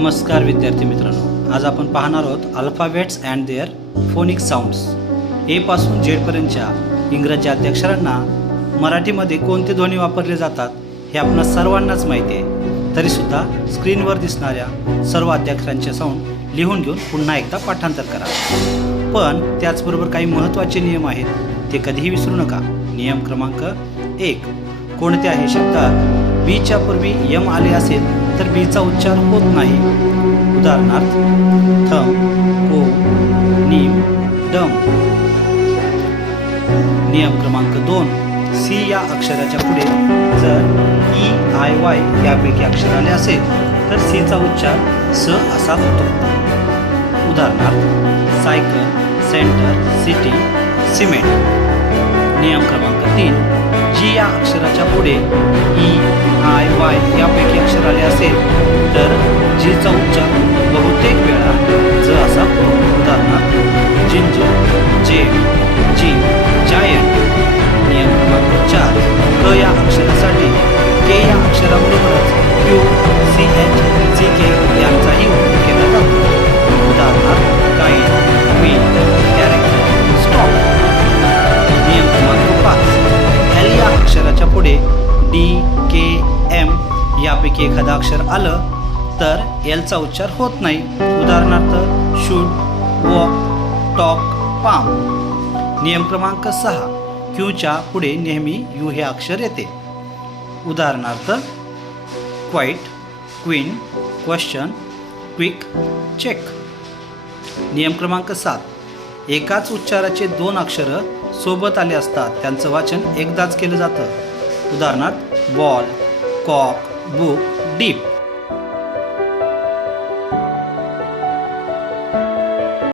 नमस्कार विद्यार्थी मित्रांनो, आज आपण पाहणार आहोत alphabets and their phonic sounds. A पासून झेड पर्यंतच्या इंग्रजी अक्षरांना मराठीमध्ये कोणते ध्वनी वापरले जातात हे आपणा सर्वांनाच माहिती आहे. तरीसुद्धा स्क्रीनवर दिसणाऱ्या सर्व अक्षरांचे साऊंड लिहून घेऊन पुन्हा एकदा पाठांतर करा. पण त्याचबरोबर काही महत्त्वाचे नियम आहेत, ते कधीही विसरू नका. नियम क्रमांक 1, कोणत्याही शब्दात बीच्या पूर्वी यम आले असेल तर बीचा उच्चार होत नाही. उदाहरणार्थ थम, को, नीम, डम. नियम क्रमांक 2, सी या अक्षराच्या पुढे जर ई, आय, वाय यापैकी अक्षर आले असेल तर सीचा उच्चार स असा होतो. उदाहरणार्थ सायकल, सेंटर, सिटी, सिमेंट. नियम क्रमांक 3, जी या अक्षराच्या पुढे ई, आय, वाय यापैकी अक्षर आले असेल तर जीचा उच्चार बहुतेक वेळा ज असा होतो. उदाहरणार्थ जिंजर, जेम, जी, जायंट. नियम क्रमांक 4, क या अक्षरासाठी के या अक्षराबरोबरच क्यू, सी एच, सी के यांचाही उपयोग केला जातो. उदाहरणार्थ काइंड, क्वीन, कॅरेक्टर, स्टॉप. नियम क्रमांक 5, एल या अक्षराच्या पुढे डी, के, एम यापैकी एखादं अक्षर आलं तर एलचा उच्चार होत नाही. उदाहरणार्थ शूड, वॉक, टॉक, पाम. नियम क्रमांक 6, क्यूच्या पुढे नेहमी यू हे अक्षर येते. उदाहरणार्थ quite, queen, question, quick, check. नियम क्रमांक 7, एकाच उच्चाराचे 2 अक्षरं सोबत आले असतात त्यांचं वाचन एकदाच केलं जातं. उदाहरणार्थ बॉल, कॉक, बुक, डीप.